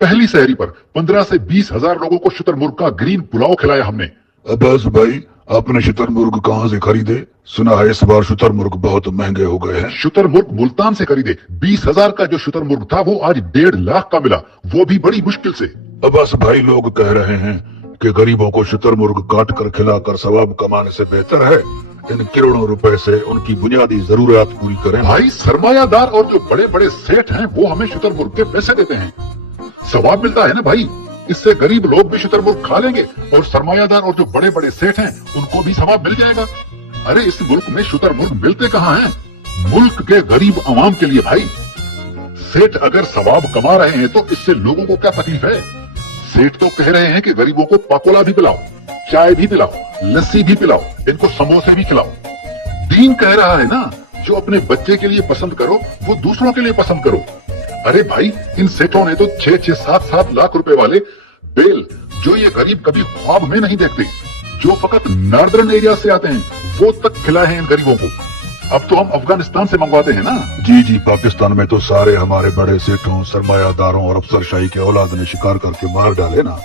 पहली सहरी पर 15 से 20 हजार लोगों को शुतुरमुर्ग का ग्रीन पुलाव खिलाया हमने। अब्बास भाई, आपने शुतुरमुर्ग कहाँ से खरीदे? सुना है इस बार शुतुरमुर्ग बहुत महंगे हो गए हैं। शुतुरमुर्ग मुल्तान से खरीदे। 20,000 का जो शुतुरमुर्ग था वो आज 1.5 लाख का मिला, वो भी बड़ी मुश्किल से। अब्बास भाई, लोग कह रहे हैं कि गरीबों को शुतुरमुर्ग काट कर खिलाकर सवाब कमाने से बेहतर है इन करोड़ों रुपए से उनकी बुनियादी जरूरियात पूरी करें। भाई, सरमायादार और जो बड़े बड़े सेठ हैं वो हमें शुतुरमुर्ग के पैसे देते हैं, सवाब मिलता है ना भाई। इससे गरीब लोग भी शुतुरमुर्ग खा लेंगे और सरमायादार और जो बड़े बड़े सेठ हैं उनको भी सवाब मिल जाएगा। अरे इस मुल्क में शुतुरमुर्ग मिलते कहाँ हैं? मुल्क के गरीब अवाम के लिए भाई। सेठ अगर सवाब कमा रहे हैं तो इससे लोगों को क्या तकलीफ है? सेठ तो कह रहे हैं कि गरीबों को पकोड़ा भी पिलाओ, चाय भी पिलाओ, लस्सी भी पिलाओ, इनको समोसे भी खिलाओ। दीन कह रहा है ना, जो अपने बच्चे के लिए पसंद करो वो दूसरों के लिए पसंद करो। अरे भाई, इन सेठों ने तो 6-6, 7-7 लाख रुपए वाले बेल, जो ये गरीब कभी ख्वाब में नहीं देखते, जो फकत नॉर्दर्न एरिया से आते हैं, वो तक खिलाए हैं इन गरीबों को। अब तो हम अफगानिस्तान से मंगवाते हैं ना। जी, पाकिस्तान में तो सारे हमारे बड़े सेठों, सरमायादारों और अफसरशाही के औलाद ने शिकार करके मार डाले ना,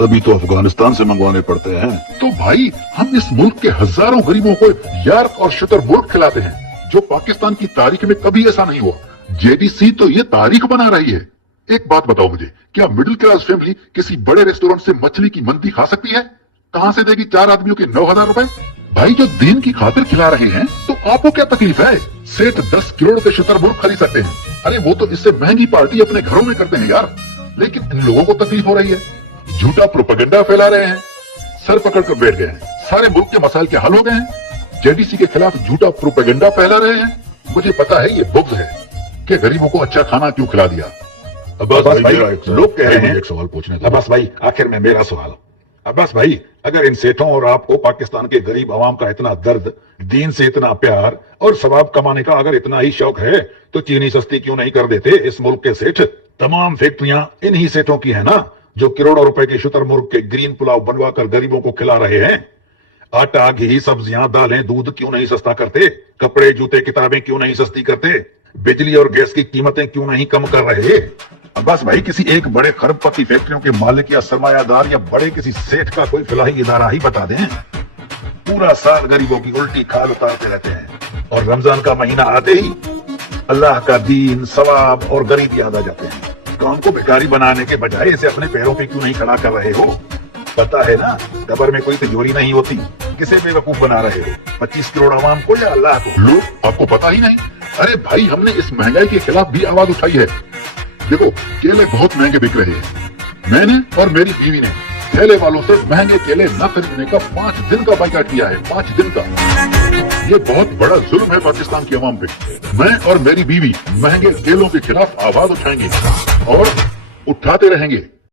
तभी तो अफगानिस्तान से मंगवाने पड़ते हैं। तो भाई, हम इस मुल्क के हजारों गरीबों को यार्क और शुतुरमुर्ग खिलाते हैं, जो पाकिस्तान की तारीख में कभी ऐसा नहीं हुआ। जेडीसी तो ये तारीख बना रही है। एक बात बताओ मुझे, क्या मिडिल क्लास फैमिली किसी बड़े रेस्टोरेंट से मछली की मंदी खा सकती है? कहां से देगी 4 आदमियों के 9,000 रुपए? भाई, जो दीन की खातिर खिला रहे हैं तो आपको क्या तकलीफ है? सेठ 10 करोड़ के शुतुरमुर्ग खरीद सकते हैं। अरे वो तो इससे महंगी पार्टी अपने घरों में करते हैं यार, लेकिन इन लोगों को तकलीफ हो रही है। झूठा प्रोपेगेंडा फैला रहे हैं, सर पकड़ कर बैठ गए हैं। सारे मुल्क के मसाइल के हल हो गए हैं, जेडीसी के खिलाफ झूठा प्रोपेगेंडा फैला रहे हैं। मुझे पता है ये बुग़्ज़ है कि गरीबों को अच्छा खाना क्यों खिला दिया। अब्बास भाई, लोग कह रहे हैं, एक सवाल पूछने दो। अब्बास भाई, आखिर में मेरा सवाल। अब्बास भाई, अगर इन सेठों और आपको पाकिस्तान के गरीब आवाम का इतना दर्द, दीन से इतना प्यार और सवाब कमाने का अगर इतना ही शौक है, तो चीनी सस्ती क्यों नहीं कर देते इस मुल्क के सेठ? तमाम फैक्ट्रियां इन्हीं सेठों की है ना, जो करोड़ों रुपए के शुतुरमुर्ग के ग्रीन पुलाव बनवा कर गरीबों को खिला रहे हैं। आटा, घी, सब्जियां, दालें, दूध क्यों नहीं सस्ता करते? कपड़े, जूते, किताबें क्यों नहीं सस्ती करते? बिजली और गैस की कीमतें क्यों नहीं कम कर रहे? अब्बास भाई, किसी एक बड़े खरबपति फैक्ट्रियों के मालिक या सरमायादार या बड़े किसी सेठ का कोई फलाही इदारा ही बता दें। पूरा साल गरीबों की उल्टी खाल उतारते रहते हैं और रमजान का महीना आते ही अल्लाह का दीन, सवाब और गरीब याद आ जाते हैं। कौम को भिखारी बनाने के बजाय इसे अपने पैरों पे क्यों नहीं खड़ा कर रहे हो? पता है ना, कब्र में कोई तिजोरी नहीं होती। किसे बेवकूफ बना रहे हो? 25 करोड़ आवाम को या अल्लाह को? लोग, आपको पता ही नहीं? अरे भाई, हमने इस महंगाई के खिलाफ भी आवाज उठाई है। देखो, केले बहुत महंगे बिक रहे हैं। मैंने और मेरी बीवी ने ठेले वालों से महंगे केले न खरीदने का 5 दिन का बाइकाट किया है। 5 दिन का। ये बहुत बड़ा जुल्म है पाकिस्तान की आवाम पे। मैं और मेरी बीवी महंगे केलों के खिलाफ आवाज उठाएंगे और उठाते रहेंगे।